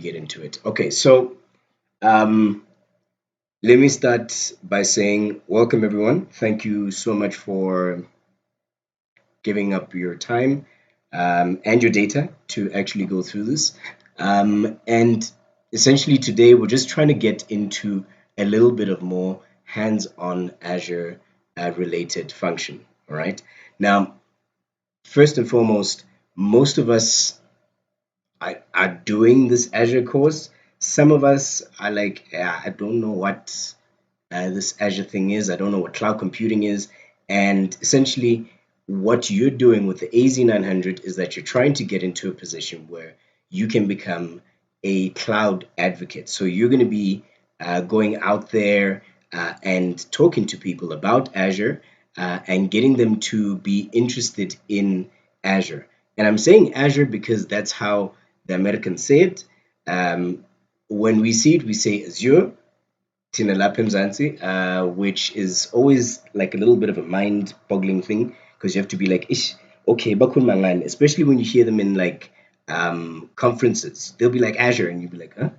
get into it. Okay, so um, let me start by saying welcome, everyone. Thank you so much for giving up your time and your data to actually go through this. And essentially, today we're just trying to get into a little bit of more hands on Azure related function. All right. Now, first and foremost, most of us are doing this Azure course. Some of us are like, "Yeah, I don't know what this Azure thing is. I don't know what cloud computing is." And essentially, what you're doing with the AZ900 is that you're trying to get into a position where you can become a cloud advocate. So you're going to be going out there and talking to people about Azure and getting them to be interested in Azure. And I'm saying Azure because that's how the Americans say it. When we see it, we say Azure, Tina lapha eMzansi, which is always like a little bit of a mind-boggling thing because you have to be like, ish, okay, bakhuluma ngani, especially when you hear them in like conferences. They'll be like Azure, and you'll be like, huh?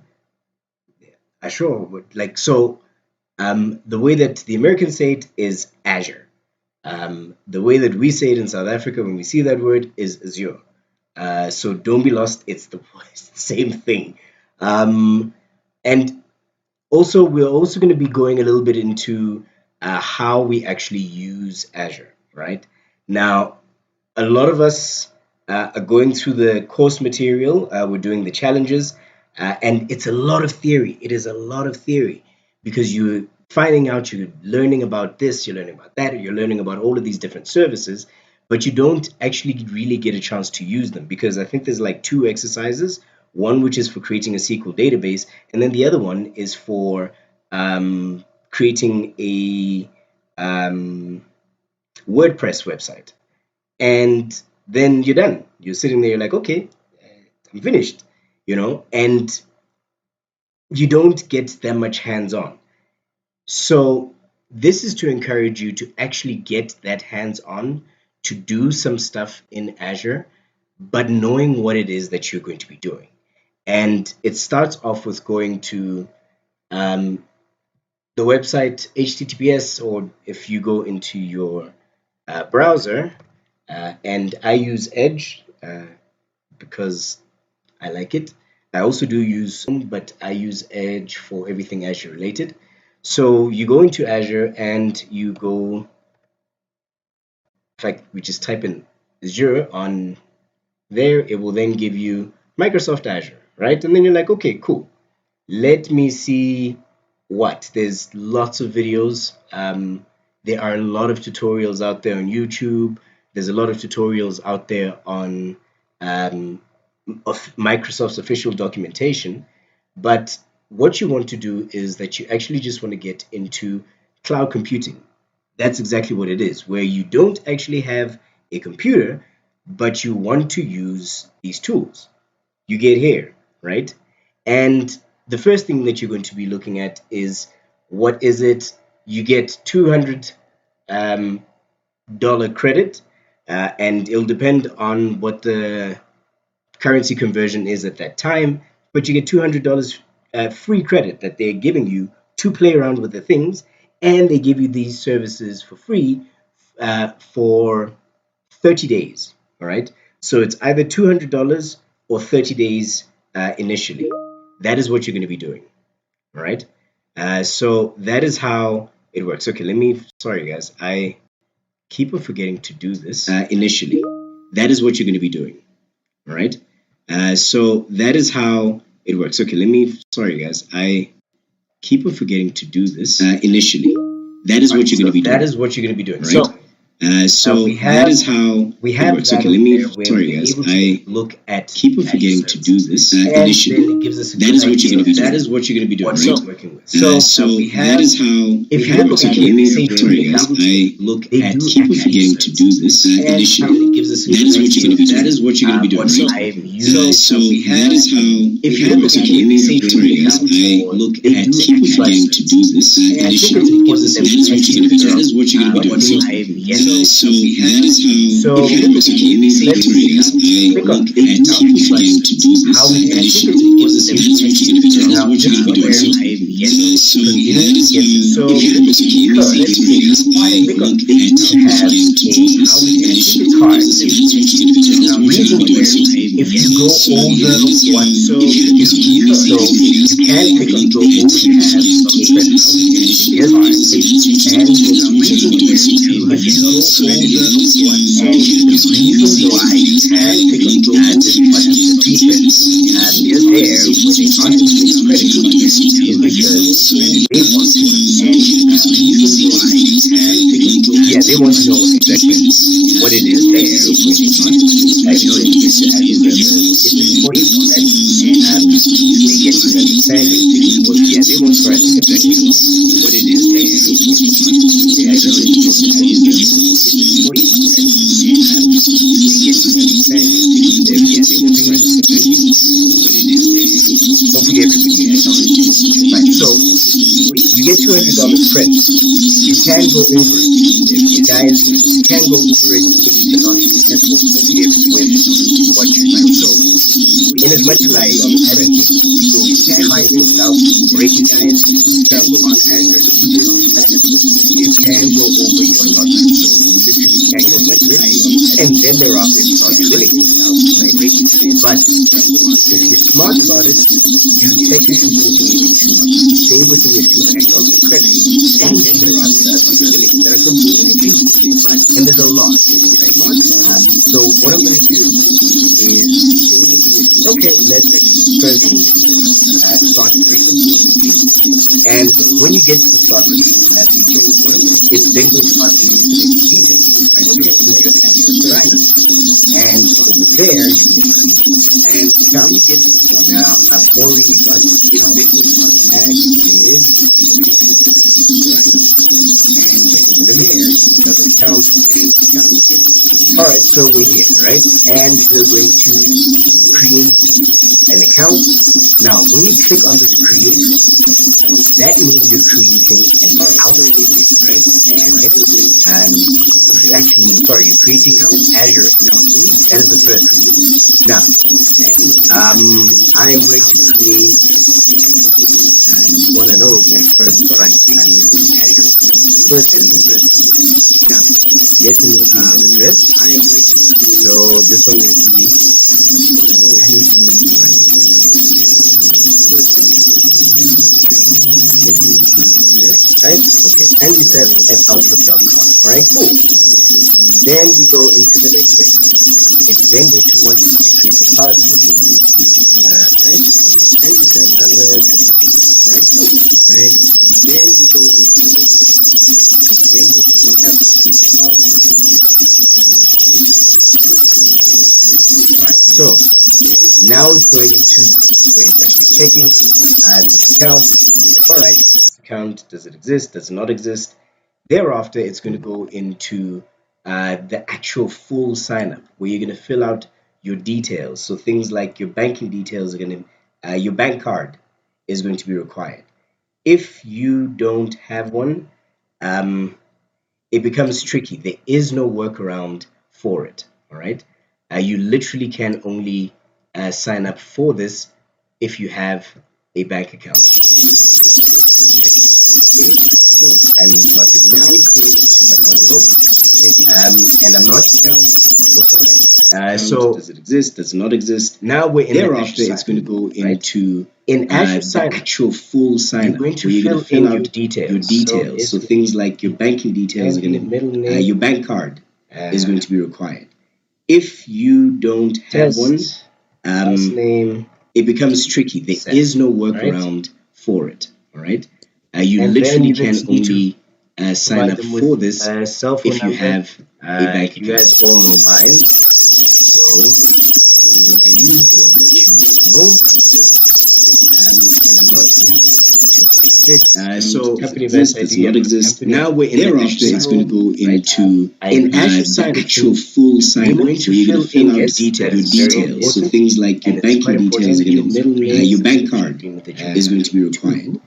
Sure. Like, so the way that the Americans say it is Azure. The way that we say it in South Africa when we see that word is Azure. So don't be lost. It's the same thing. And also, we're also going to be going a little bit into how we actually use Azure, right? Now, a lot of us are going through the course material. We're doing the challenges, and it's a lot of theory. It is a lot of theory because you're finding out, you're learning about this, you're learning about that, you're learning about all of these different services, but you don't actually really get a chance to use them because I think there's like two exercises. One which is for creating a SQL database, and then the other one is for creating a WordPress website. And then you're done. You're sitting there, you're like, okay, I'm finished, and you don't get that much hands on. So this is to encourage you to actually get that hands on to do some stuff in Azure, but knowing what it is that you're going to be doing. And it starts off with going to the website HTTPS, or if you go into your browser, and I use Edge because I like it. I also do use Zoom, but I use Edge for everything Azure related. So you go into Azure and you go, in fact, we just type in Azure on there. It will then give you Microsoft Azure, right? And then you're like, okay, cool. Let me see what. There's lots of videos. There are a lot of tutorials out there on YouTube. There's a lot of tutorials out there on of Microsoft's official documentation. But what you want to do is that you actually just want to get into cloud computing. That's exactly what it is, where you don't actually have a computer, but you want to use these tools. You get here, right? And the first thing that you're going to be looking at is what is it? You get $200 credit, and it'll depend on what the currency conversion is at that time, but you get $200 free credit that they're giving you to play around with the things, and they give you these services for free for 30 days. All right, so it's either $200 or 30 days initially. That is what you're going to be doing. All right, so that is how it works. Okay, sorry guys, I keep on forgetting to do this initially. That is what you're going to be doing. All right, so that is how it works. Okay, sorry guys, I keep on forgetting to do this initially. That is what you're going to be doing. That is what you're going to be doing. Right? So that is how we have it works. Okay, sorry guys, I look at keep on forgetting to do this initially. That is what you're going to be doing. That is what you're going to be doing, right? So that is how if you it look works. at Okay, it, sorry guys, I keep on forgetting to do this initially. That is what you're going to be doing. That is what you're going to be doing, right? So that is how if you look at sorry guys, I look at people beginning to do this, and I show people this, and that's what you're going to be doing. That is what you're going to be doing. So that is how it happens. Okay, in these areas, I look at people beginning to do this, and I show people this, and that's what you're going to be doing. That is what you're going to be doing. So that is how it happens. Okay, in these areas, I look at people beginning to do this, and I show people this, and that's what you're going to be doing. That is what you're going to be doing. If you go So over that is one, how it happens. Okay, in these areas, you can I pick up look the at over people tab beginning of to the do credit. this, and I show Yes, people this, and that's what you're and going to be doing. That is what you're going to be doing. so So that is how and it happens. Okay, in these so I areas, can I pick up look the at over people tab beginning of to the do defense. this, and I And show you're people there this, and with that's a what you're going to be doing. credit So because that they want to. is And how it happens. Okay, in these areas, I look yeah, at they want to people know beginning to do exactly this, and what I it show is that people this, and you're that's what working you're on. going to be doing. As So you're that is it's how important that they get an understanding because yeah, they want to exactly what it is that you're working on. Yeah, as you're it's important that they get an understanding. Yeah, they want to exactly what it is that you're working on. Hopefully everybody has something. Right. So you get $200 credit. You can go over it. If guys, you can go over it if you're not successful with what you're doing. So in as much as I advocate people try things out, break it down, travel on Azure, you can go over your lot. So literally can go much and then thereafter it starts billing itself, right? But if you're smart about it, you technically go stay within your $200 credit, and then thereafter that's billing. That are completely free, and there's a lot. Right? So what I'm going to do is okay, let's first start free. And when you get to the start free, it's then going to ask you the details. Right? Okay, your access sign. And over there, and now you get now I've already got add alright, so we're here, right? And we're going to create an account. Now, when you click on this create, that means you're creating an outlet, right? And actually, sorry, you're creating Azure account. That is the first. Now, I'm going to create. Want to know that first, but I'm using Azure first and first. Get me the address. So this one will be right? Okay. And you set at outlook.com. Alright, cool. Then we go into the next thing. It's then going to want to create a password. Right? And you set another right? Cool. Right? Then we go into the next thing. It's then going to want to create a password. Alright, so now it's going into checking this account. Alright, account, does it exist, does it not exist? Thereafter, it's going to go into the actual full sign up where you're going to fill out your details. So things like your banking details are going to, your bank card is going to be required. If you don't have one, it becomes tricky. There is no workaround for it. All right. You literally can only sign up for this if you have a bank account. I'm not the cloud, I'm not a robot, and I'm not. So does it exist? Does it not exist? Now we're in thereafter. It's going to go into in Azure the actual full sign up where you're going to fill out your details. So things like your banking details are going to your bank card is going to be required. If you don't have one, name, it becomes tricky. There is no workaround for it. All right. You literally can only sign up for this if you have a bank account. You guys all know mine. So I use the one that you know. So company does not exist. Now we're in thereafter it's going to go into in Azure the actual full sign up where you're going to fill out your details. So things like your banking details are going to your bank card is going to be required.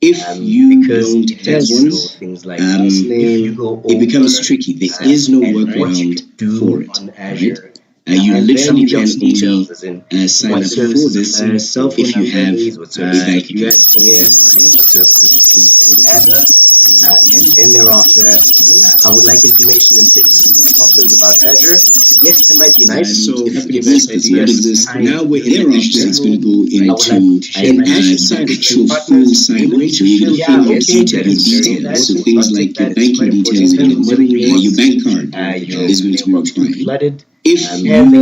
If you don't have one, it becomes tricky. There is no workaround for it, right? You literally can only sign up for this if you have a bank account. And then thereafter, I would like information and tips about Azure. Yes, it might be nice. So now we're in thereafter, it's going to go into an Azure side, actual full sign up. So you're going to fill out your details. So things like your banking details, your bank card is going to be required. If you don't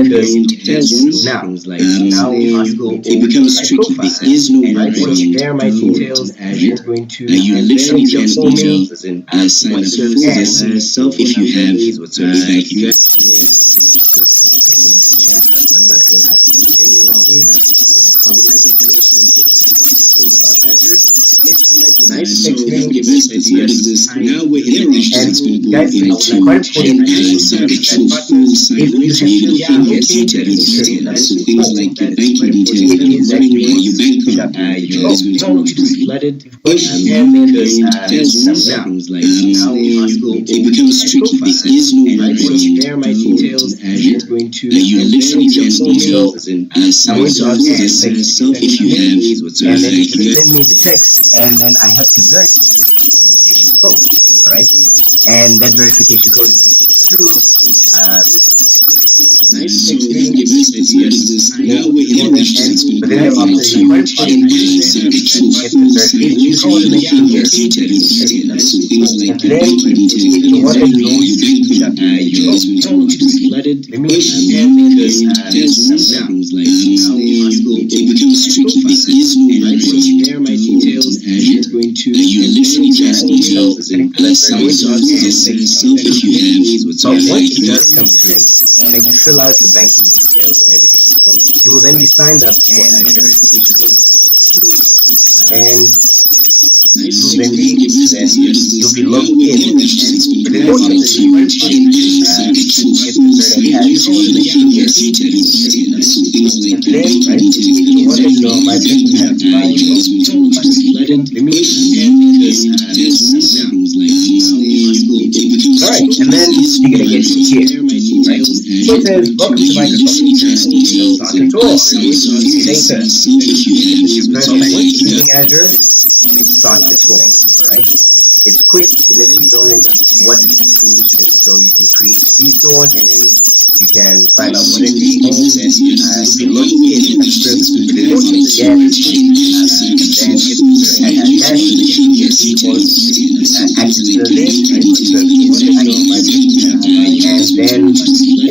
have one, it becomes tricky. There is no workaround for it, right? You literally can only sign up for this if you have a bank account. So now we're in thereafter, it's going to go into an Azure side, actual full sign up. So you're going to fill out your details. So things like your banking details, your bank card is going to be required. If you don't have one, it becomes tricky. There is no workaround for it, right? You literally can only sign up for this if you have a bank account. Send me the text, and then I have to verify. Alright? And that verification code is through. So now we're in the it's going to go into an Azure actual full sign up. So you're going to fill out your details. So things like your banking details, your bank card is going to be required. If you don't have one, it becomes tricky. There is no workaround for it, you literally can only sign up for this if you have So once it does come through, and you fill out the banking details and everything, you will then be signed up for Azure, and you'll be logged in. But alright, and then you're gonna get here, right? So it says, welcome to Microsoft Control. Data. This is your first time using Azure. Start the tour, alright? It's quick to let you know what to do, so you can create resource, you can find out what it means, and you'll be logged in to service again, then access the link, and then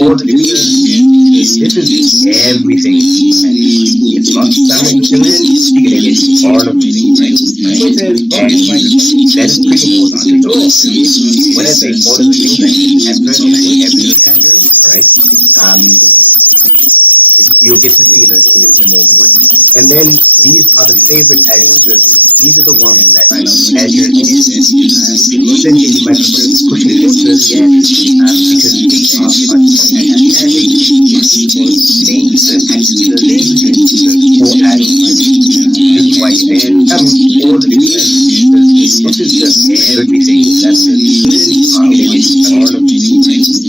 all the this is everything. It's not someone doing it, you're gonna get all of the things, right? And that is pretty important. When I say all of the things, at first, everything Azure, right? You'll get to see this in a moment. And then these are the favorite Azure services. These are the ones that Azure uses. Essentially, Microsoft is pushing those services because they are main services for Azure. This is why you can all the different this is just everything that's all of these.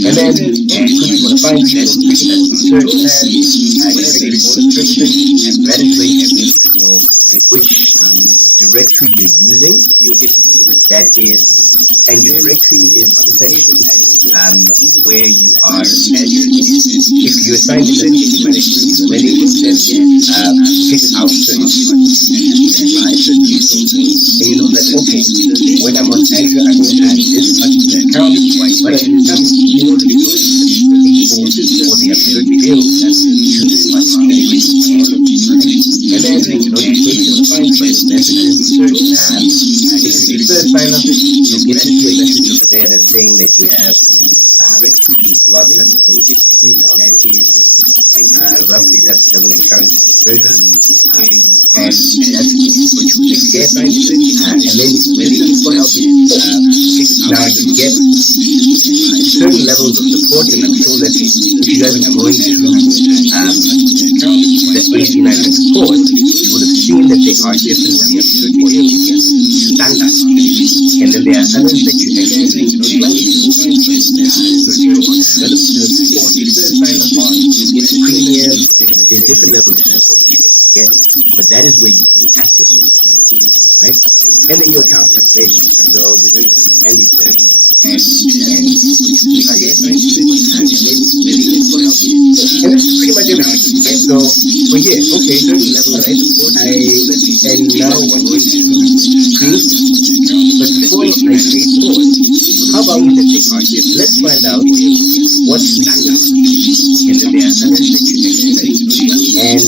And then you want to find search tab, and that is where you know which directory you're using. You'll get to see that is, and your directory is essentially where you are Azure. If you assign the directory, when it is then pick out certain and you know that okay, when I'm on Azure, I'm going to add this particular account, but I can have all the resources or the absolute deal that's and then notification find messages, search tab. If you first sign up, you'll get to see a message over there that's saying that you have logged in for 3,000 roughly that was the current version. And that's what you click get, and then this is what helps you. Now you get certain levels of support, and I'm sure that if you guys are going through the 89 support, you would have seen that there are different levels of reporting. Standard. And then there are others that you actually don't like. So you want to develop the report, you can sign up on, it's premium, there's different levels of support you can get, but that is where you can access it, right? And then your account calculation. So this is handy step and this is pretty much everything, right? So we're here, okay, certain level, right? And now what we do, but before I create more, how about we just take our shift? Let's find out what's standard, and then there are others that you can expect, and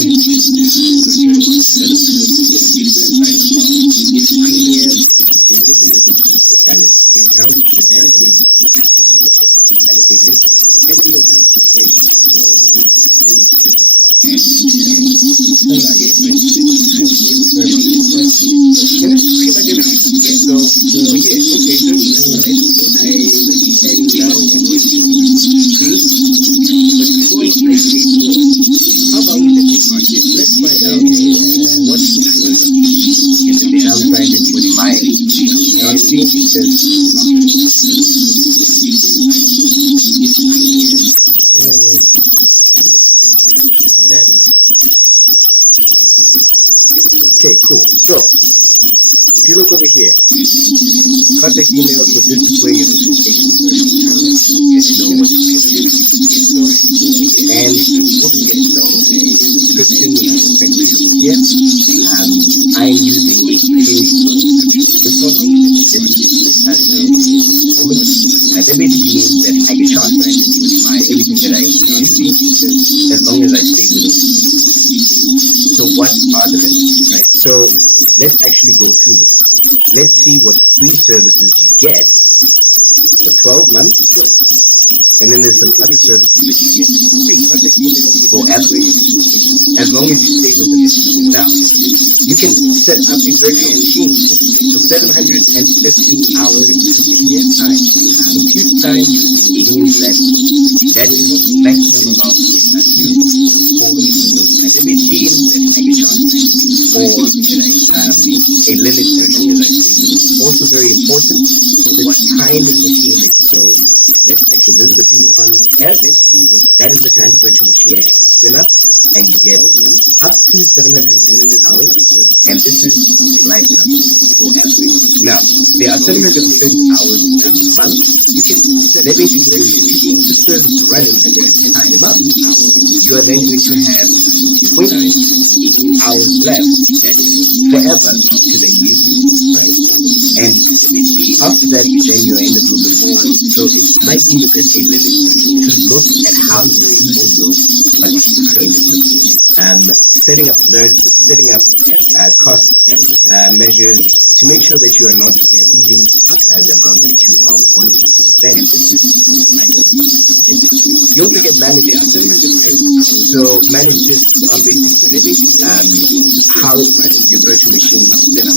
okay, cool. So if you look over here, contact email, so this is where your notifications are. Get to know what and also get to know subscription here. I'm using this one. This is at the moment. That basically means that I can charge for everything that I use as long as I stay with it. So what are the benefits, right? So let's actually go through them. Let's see what free services you get for 12 months. And then there's some other services that you get free for average, as long as you stay within it. Now, you can set up a virtual machine for 750 hours compute time. Compute time means that is maximum amount of compute for a machine that I can charge or a limit virtual machine. Also very important, what kind of machine that you can. So this is the V1 S. That is the kind of virtual machine that you can spin up and you get up to 750 hours, and this is lifetime for average. Now, there are 750 hours a month. That basically means if you keep the service running for an entire month, you are then going to have 20 hours left forever to then use it, right? And after that, then you're in the movement forward. So it might be that there's a limit to look at how you're using those services. Setting up alerts, setting up cost measures to make sure that you are not exceeding the amount that you are wanting to spend. You also get managed so managers are basically how your virtual machine is spin up.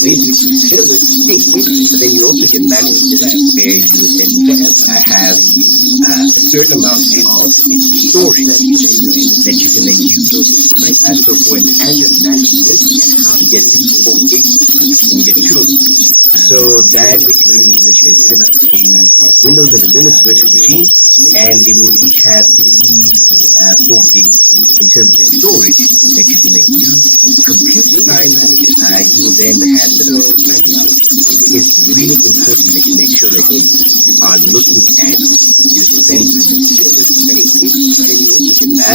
Basically, set up a state, but then you also get managed where you then have a certain amount of storage that you can then use. So for an Azure manager, you get 64 gigs and you get 2 of them. So that basically means that you can spin up a Windows and a Linux virtual machine, and they will each have 64 gigs in terms of storage that you can then use. Compute time, you will then have it's really important that you make sure that you are looking at your spend.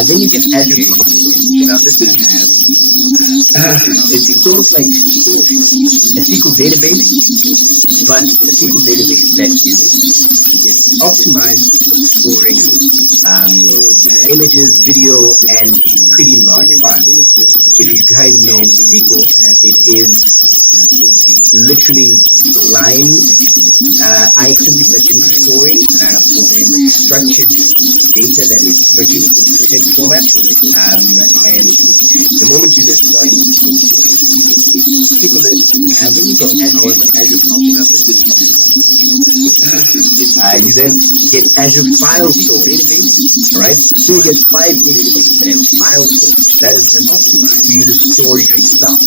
Then you get Azure Blob. Now this is it's almost like a SQL database, but a SQL database that is optimized for storing images, video, and pretty large files. If you guys know SQL, it is literally line items that you're storing for structured data that is structured in text format. And the moment you then start SQL is, there you go. Azure pops up. You then get Azure File Storage. All right, so you get 5 databases and file storage. That is enough for you to store your stuff.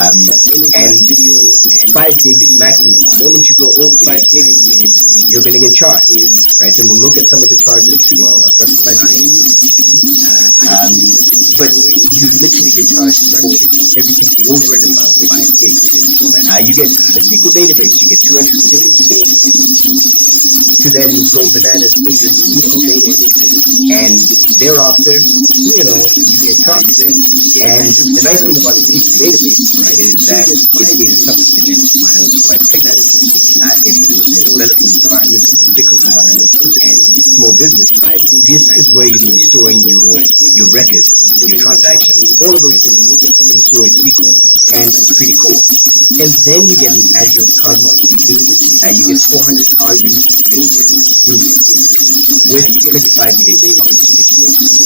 And 5 gigs maximum. The moment you go over 5 gigs, you're going to get charged. Right, and we'll look at some of the charges as well. But you literally get charged for everything over and above 5 gigs. You get a SQL database. You get 250 gigs to then go bananas in the SQL database. And thereafter, you get charged. And the nice thing about the SQL database is that it is something quite fixed. It's relevant environment, difficult environment, and small business. This is where you're going to be storing your records, your transactions, all of those things you store in SQL, and it's pretty cool. And then you get an Azure Cosmos DB, and you get 400 RU with 25 gigs.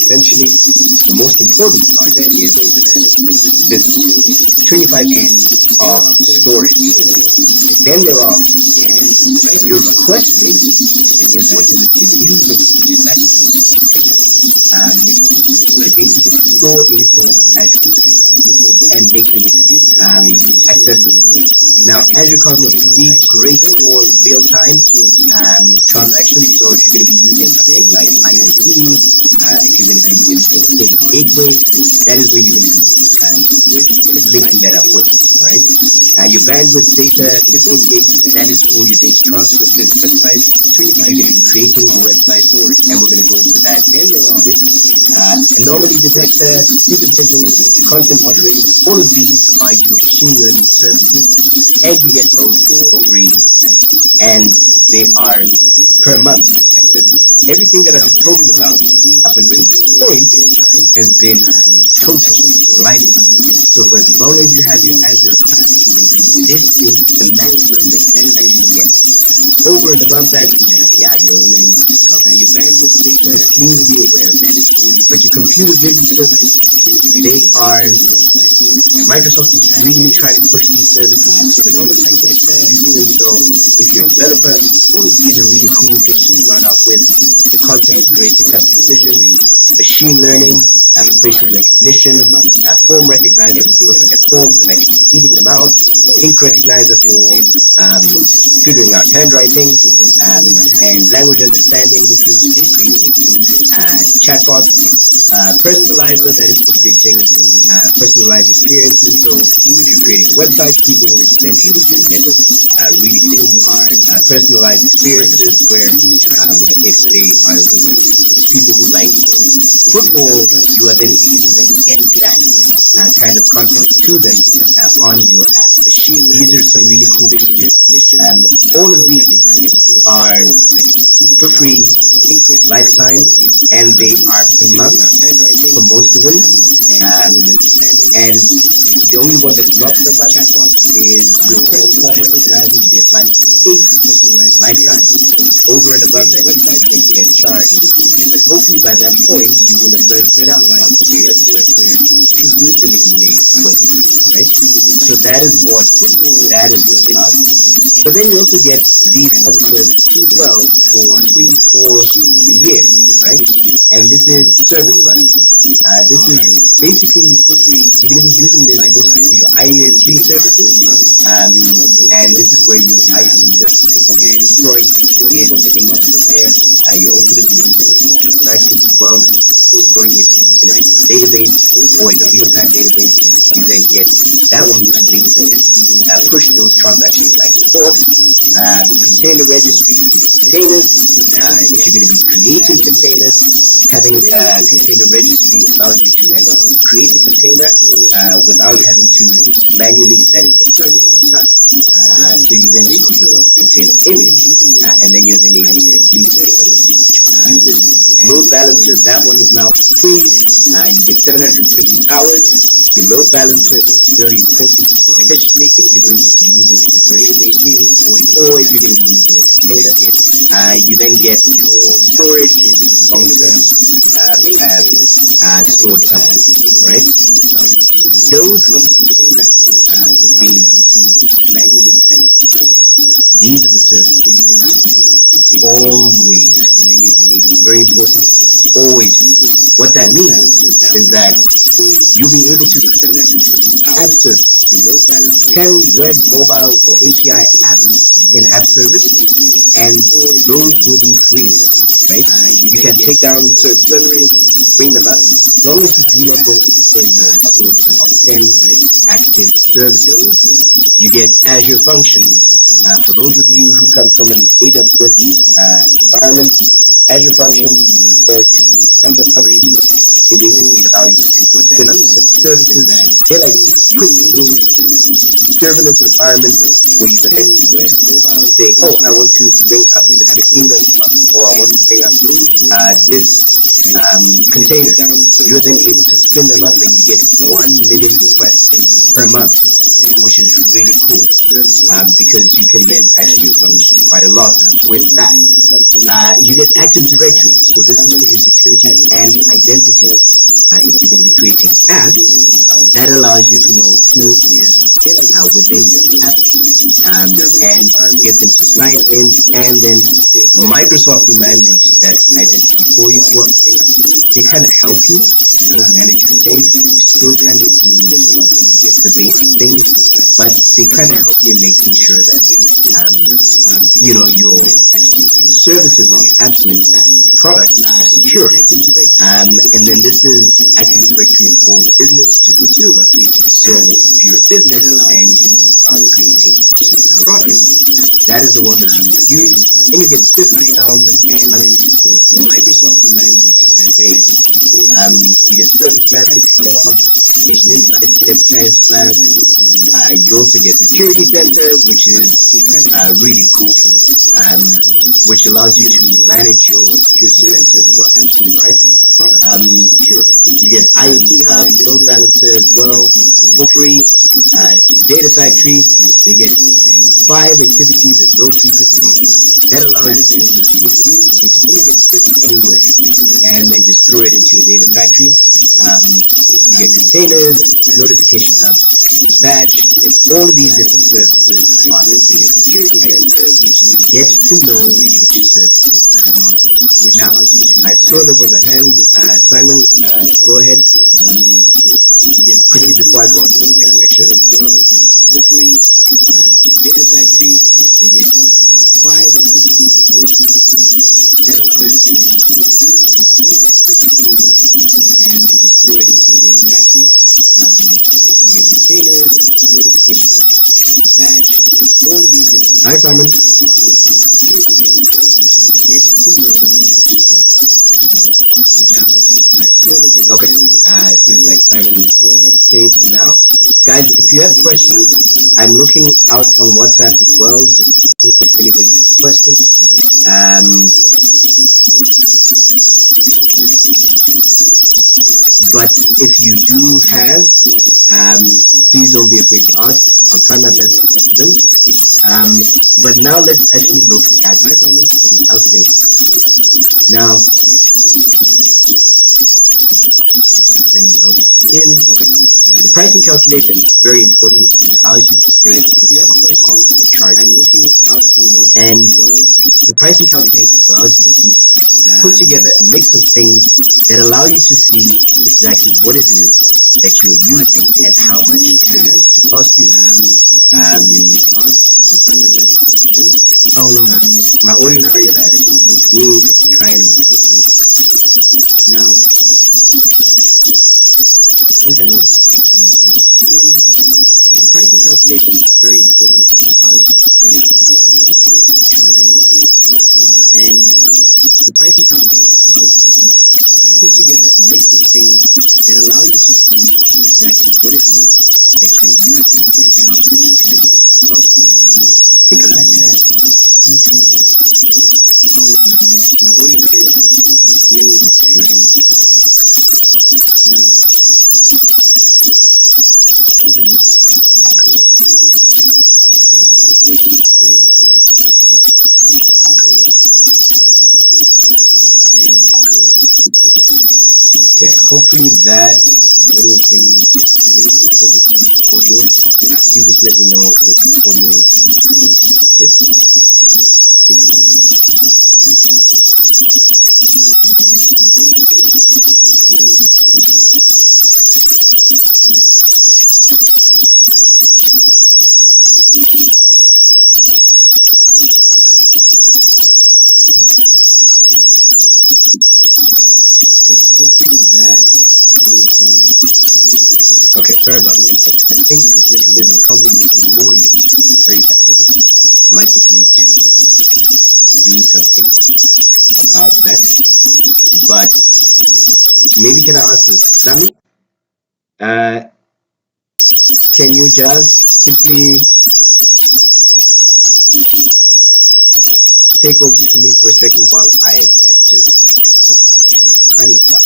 Essentially, the most important part is this 25 gigs of storage. Then there are your request is what you're using the data to store into Azure and making it accessible. Now, Azure Cosmos DB, great for real-time transactions. So if you're going to be using something like IoT, if you're going to be using a gateway, that is where you're going to be linking that up with, right? Your bandwidth data, 15 gigs, that is for your data transfer to the website. You're going to be creating your website, and we're going to go into that. Then there are anomaly detector, supervision, content moderator. All of these are your machine learning services, and you get those for free. And they are per month. Everything that I've been talking about up until this point has been total lifetime. So for as long as you have your Azure account, this is the maximum that you get. Over and above that, you're in a new company. Your bandwidth data, please be aware of that. But your computer vision services, they are, Microsoft is really trying to push these services. So if you're a developer, these are really cool things to start out with. The content is great, it has precision, machine learning, facial recognition, form recognizer for looking at forms and actually feeding them out, ink recognizer for figuring out handwriting, and language understanding, which is chatbots, personalizer, that is for creating personalized experiences. So if you're creating a website, people will eventually get really cool personalized experiences where if they are people who like football, you are then able to get that kind of content to them on your app. These are some really cool features. All of these are for free, lifetime, and they are per month for most of them. And the only one that's not per month is your form recognizer. You get like 8 lifetime. Over and above that, you get charged. But hopefully by that point, you will have learned enough about the website where you do typically work, right? So that is what does. But then you also get these other services as well for free for a year, right? And this is Service Plus. This is basically, you're going to be using this mostly for your IoT services, and this is where your IoT services are going to be storing in the air. You're also going to be using transactions as well, storing it in a database or in a real-time database. You then get that one, which is able to push those transactions like before. The container registry, containers, if you're going to be creating containers, having a container registry allows you to then create a container without having to manually set it time. So you then see your container image, and then you're then able to use it. Load balancer, that one is now free. You get 750 hours. Your load balancer is very important, especially if you're going to be using a virtual machine or if you're going to be using a container. You then get your storage, which is long-term, have stored something, right? Those on the container would be manually set. These are the services. Always. Very important. Always. What that means is that you'll be able to access 10 web, mobile, or API apps in app service, and those will be free, right? You can take down certain services, bring them up, as long as you do not go over your upload of 10 active services. You get Azure functions. For those of you who come from an AWS environment, Azure functions is under functions. It basically allow you to spin up services. They're like quick little serverless environments where you can say, oh, I want to bring up this container, or I want to bring up this container. You're then able to spin them up and you get 1 million requests per month, which is really cool because you can then actually function quite a lot with that. You get Active Directory, so this is for your security and identity. If you're going to be creating apps, that allows you to know who is within your app and get them to sign in, and then Microsoft will manage that identity for you. Well, they kind of help you manage your things. Still kind of the basic things, but they kind of help you making sure that your services or your apps and products are secure. And then this is Active Directory for business to consumer. So if you're a business and you are creating products, that is the one that you use, and you get 50,000 Microsoft will manage that way. You get service matrix, get insight, get test labs. You also get security center, which is really cool, which allows you to manage your security center as well, right? You get IoT Hub, load balancer as well for free. Data Factory, you get 5 activities and no people. That allows you to take anywhere and then just throw it into your Data Factory. You get containers, notification hub, batch. All of these different services are free, right? Get to know which services. Now, I saw there was a hand. Simon, go ahead. Quickly before I go on to the next picture. For free, Data Factory, you get 5 activities and no people. That allows you to and then just throw it into your Data Factory. You get containers, notification, batch, all of these different. Hi, Simon. Okay, it seems like Simon is okay for now. Guys, if you have questions, I'm looking out on WhatsApp as well, just to see if anybody has questions. But if you do have, please don't be afraid to ask. I'll try my best to answer them. But now let's actually look at the calculator. Now, the pricing calculator is very important. It allows you to stay on the chart. And the pricing calculator allows you to put together a mix of things that allow you to see exactly what it is that you're using and how much it costs you. Oh no, my audio is pretty bad. Let me try and now. I think I know. The pricing calculation is very important. It allows you to stay on the chart. And the pricing calculation allows you to put together a mix of things that allow you to see exactly what it is that you're using and how much it costs you. Think of that tab. My audio is pretty bad. let me know if the audio Okay, sorry about that. I think there's a problem with the audio. Very bad. Might just need to do something about that. But maybe can I ask this? Sammy, can you just quickly take over for me for a second while I just time this up?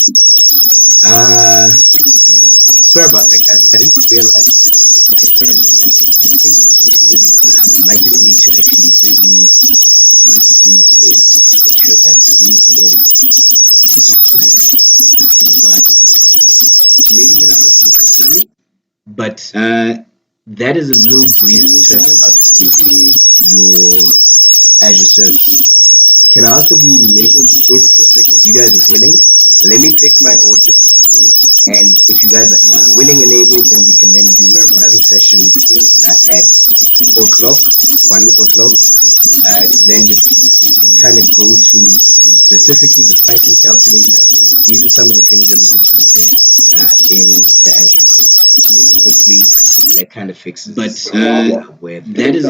Sorry about that, guys. I didn't realize. Okay, sorry about that. I might just need to actually really might just do this to make sure that the audio but maybe can I ask you, Sammy? But that is a little brief to your Azure service. Can I also be linked if you guys are willing? Let me fix my audio, and if you guys are willing and able, then we can then do another session at 4 o'clock, 1 o'clock, to then just kind of go through specifically the pricing calculator. These are some of the things that we're going to do in the Azure code. Hopefully that kind of fixes. But with that is